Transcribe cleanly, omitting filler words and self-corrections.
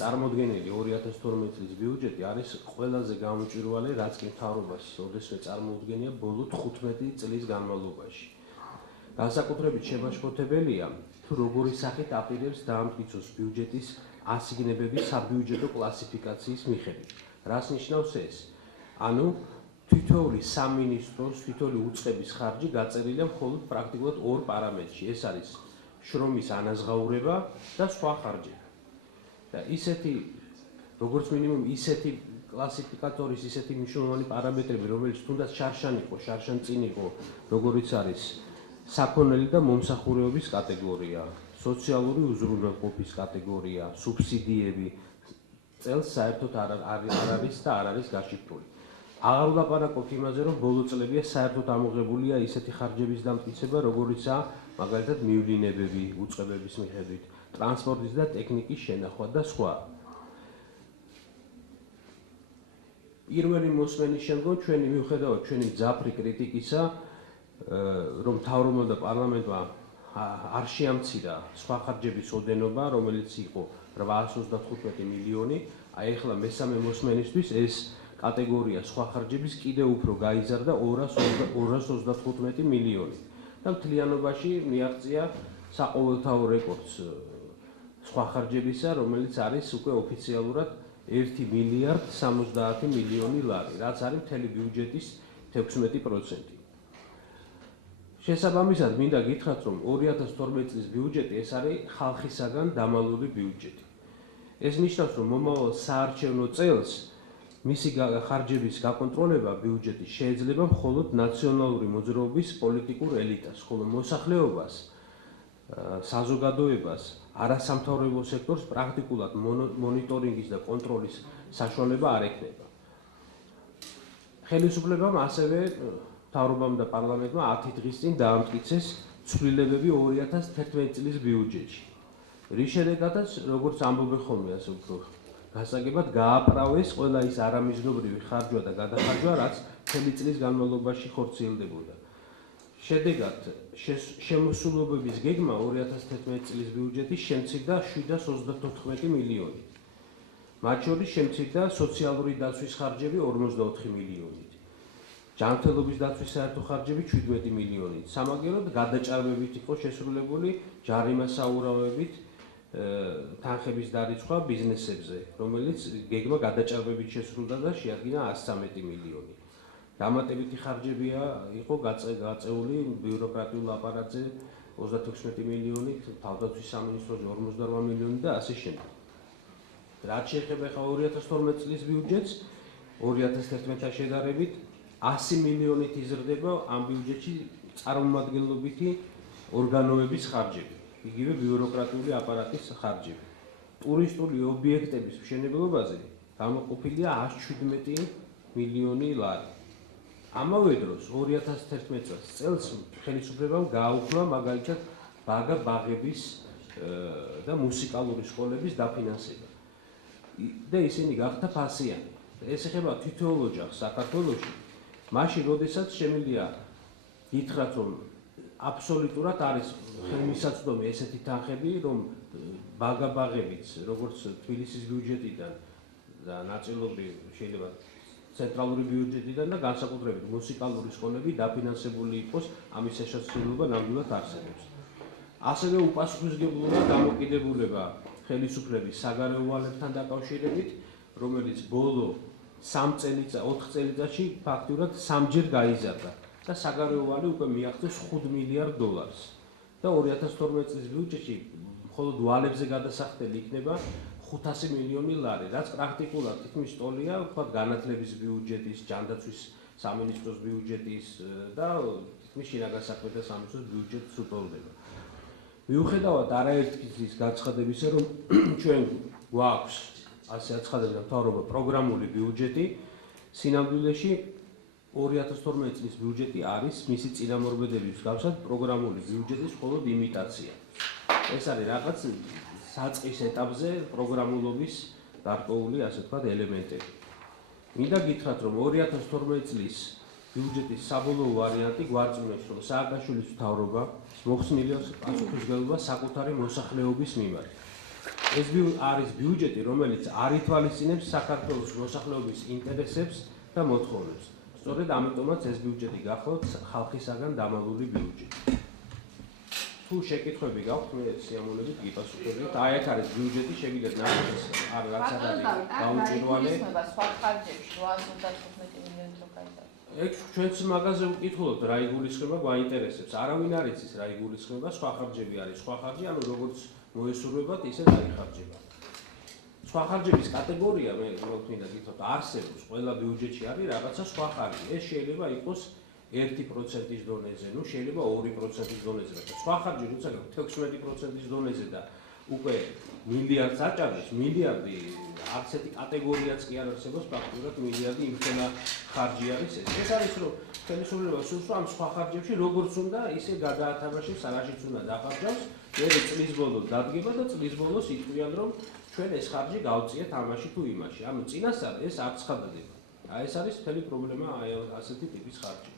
წარმოდგენილი 2012 წლის ბიუჯეტი არის ყველაზე გამომჭვირვალე, რაც კი მთავრობას ოდესმე წარმოუდგენია ბოლო 15 წლის განმავლობაში. განსაკუთრებით შემაშფოთებელია, თუ როგორი სახით აპირებს დაამტკიცოს ბიუჯეტის ასიგნებების საბიუჯეტო კლასიფიკაციის მიხედვით. რას ნიშნავს ეს? ანუ თითოეული სამინისტროს, თითოეული უწყების ხარჯი გაწერილია მხოლოდ პრაქტიკულად ორ პარამეტრში. ეს არის შრომის ანაზღაურება და სხვა ხარჯები. და ისეთი, როგორც მინიმუმ ისეთი კლასიფიკატორის, ისეთი მნიშვნელოვანი პარამეტრები, რომელიც თუნდაც შარშან იყო, როგორიც არის საქონელი და მომსახურებების კატეგორია, სოციალური უზრუნველყოფის კატეგორია, სუბსიდიები, წელს საერთოდ არ არის და არ არის გაშიფრული. აღარ ვლაპარაკობ იმაზე, რომ ბოლო წლებია საერთოდ ამოღებულია ისეთი ხარჯების დამტკიცება, როგორიცაა მაგალითად მივლინებები უწყებების მიხედვით, ტრანსპორტის და ტექნიკის შენახვა და სხვა. პირველი მოსმენის შემდგომ ჩვენი მიუხედავად ჩვენი მძაფრი კრიტიკისა, რომ მთავრობამ და პარლამენტმა არ შეამცირა სხვა ხარჯების ოდენობა, რომელიც იყო 835 მილიონი, აი ახლა მესამე მოსმენისთვის ეს კატეგორია სხვა ხარჯების კიდევ უფრო გაიზარდა 235 მილიონი. და მთლიანობაში მიაღწია საყოველთაო რეკორდს სხვა ხარჯებისა, რომელიც არის უკვე ოფიციალურად 1 მილიარდ 70 მილიონი ლარი, რაც არის მთელი ბიუჯეტის 16%. შესაბამისად, მინდა გითხრათ, რომ 2012 წლის ბიუჯეტი ეს არის ხალხისაგან დამალული ბიუჯეტი. ეს ნიშნავს, რომ მომავალ საარჩევნო წელს მისი ხარჯების გაკონტროლება ბიუჯეტის შეიძლება მხოლოდ ნაციონალური მოძრაობის პოლიტიკურ ელიტას, ხოლო მოსახლეობას, საზოგადოებას, არასამთავრობო სექტორს პრაქტიკულად მონიტორინგის და კონტროლის საშუალება არ ექნება. ხელისუფლებამ ასევე მთავრობამ და პარლამენტმა 10 დღის წინ დაამტკიცეს ცვლილებები 2011 წლის ბიუჯეტში. რის შედეგადაც, როგორც ამბობენ ხოლმე, ასე უფრო გასაგებად გააправეს ყველა ის არამიზნობრივი ხარჯვა და გადახარჯვა, რაც მთელი წლის განმავლობაში ხორციელდებოდა. შედეგად, შემოსულობების გეგმა 2011 წლის ბიუჯეტის შემცირდა 734 მილიონი. მათ შორის შემცირდა სოციალური დაცვის ხარჯები 54 მილიონით. ჯანმრთელობის დაცვის საერთო ხარჯები 17 მილიონით. სამაგიეროდ გადაჭარბებით იყო შესრულებული ჯარიმა საურავებით თანხების დარიცხვა ბიზნესებზე, რომელიც გეგმა გადაჭარბებით შესრულდა და შეადგინა 113 მილიონი. დამატებითი ხარჯებია იყო გაწეული ბიუროკრატიულ აპარატზე 36 მილიონი, თავდაცვის სამინისტროზე 48 მილიონი და ასე შემდეგ. რაც შეეხება ახლა 2012 წლის ბიუჯეტს, 2011-თან შედარებით 100 მილიონით იზრდება ამ ბიუჯეტში წარმომადგენლობითი ორგანოების ხარჯები. იგივე ბიუროკრატიული აპარატის ხარჯები. ტურისტული ობიექტების მშენებლობაზე გამოყოფილია 117 მილიონი ლარი. ამავე დროს 2011 წელს ხელისუფლებამ გააუქმა მაგალითად ბაღების და მუსიკალური სკოლების დაფინანსება. და ისინი გახდა ფასიანი. ეს ეხება თითოეულ ოჯახს საქართველოში. მაშინ, როდესაც შემიძლია გითხრათ, რომ აბსოლუტურად არის ხელმისაწვდომი ესეთი თანხები, რომ ბაღებიც, როგორც თბილისის ბიუჯეტიდან და ნაწილობრივ შეიძლება ცენტრალური ბიუჯეტიდან და განსაკუთრებით მუსიკალური სკოლები დაფინანსებული იყოს, ამის შესაძლებლობა ნამდვილად არსებობს. ასევე უპასუხისმგებლობა დამოკიდებულება ხელისუფლების საგარეო ვალებთან დაკავშირებით, რომელიც ბოლო 4 წელიწადში ფაქტურად 3-ჯერ გაიზარდა და საგარეო ვალი უკვე მიაღწევს 5 მილიარდ დოლარს. და 2012 წლის ბიუჯეტში მხოლოდ ვალებზე გადასახდელი იქნება 500 მილიონი ლარი, რაც პრაქტიკულად თითქმის ტოლია ვთქვათ განათლების ბიუჯეტის, ჯანდაცვის სამინისტროს ბიუჯეტის და თითქმის შინაგან საქმეთა სამინისტროს ბიუჯეტს უტოლდება. მიუხედავად არაერთგზის განცხადებისა, რომ ჩვენ გვაქვს ასე აცხადებდა მთავრობა პროგრამული ბიუჯეტი, სინამდვილეში 2012 წლის ბიუჯეტი არის მისი წინამორბედების მსგავსად პროგრამული ბიუჯეტის მხოლოდ იმიტაცია. ეს არის რაღაც საწყის ეტაპზე პროგრამულობის გარკვეული, ასე ვთქვათ, ელემენტები. მინდა გითხრათ, რომ 2012 წლის ბიუჯეტის საბოლოო ვარიანტი გვარწმუნებს, რომ სააკაშვილის მთავრობა მოხსნილია პასუხისმგებლობა საკუთარი მოსახლეობის მიმართ. ეს არის ბიუჯეტი, რომელიც არ ითვალისწინებს საქართველოს მოსახლეობის ინტერესებს და მოთხოვნებს. სწორედ ამიტომაც ეს ბიუჯეტი გახლავთ ხალხისაგან დამალული ბიუჯეტი. თუ შეკითხვები გაქვთ, მე სიამოვნებით გიპასუხებთ. აი აქ არის ბიუჯეტი, შეგიძლიათ ნახოთ არ რაც არის დაუჭირვალე. სხვა ხარჯებში 815 მილიონი რო გაიზარდა. ეგ ჩვენც მაგაზე ვკითხულობთ, რა იგულისხმება, გვაინტერესებს. არავინ არ იცის რა იგულისხმება, სხვა ხარჯები არის, სხვა ხარჯი, ანუ როგორც მოესურვებათ, ისე დაიხარჯება. სხვა ხარჯების კატეგორია მე მოვთმინდა გითხრათ, არსებობს, ყველა ბიუჯეტში არის რაღაცა სხვა ხარჯი. ეს შეიძლება იყოს 1%-ის დონეზე, ну შეიძლება 2%-ის დონეზე, მაგრამ სხვა ხარჯი როცა გაქვს 16%-ის დონეზე და უკვე მილიარდს აჭარბებს, მილიარდი არც ერთი კატეგორიაც კი არ არსებობს, ფაქტურად მილიარდი იმხელა ხარჯი არის ეს. ეს არის რომ ხელისუფლება სურს ამ სხვა ხარჯებში როგორც უნდა ისე გადაათამაშოს, რაშიც უნდა დახარჯავს, მე წლის ბოლოს დადგება და წლის ბოლოს იტყვიან რომ ჩვენ ეს ხარჯი გავწიეთ ამაში თუ იმაში. ანუ წინასწარ ეს არ ცხადდება. აი ეს არის მთელი პრობლემა აი ასეთი ტიპის ხარჯი.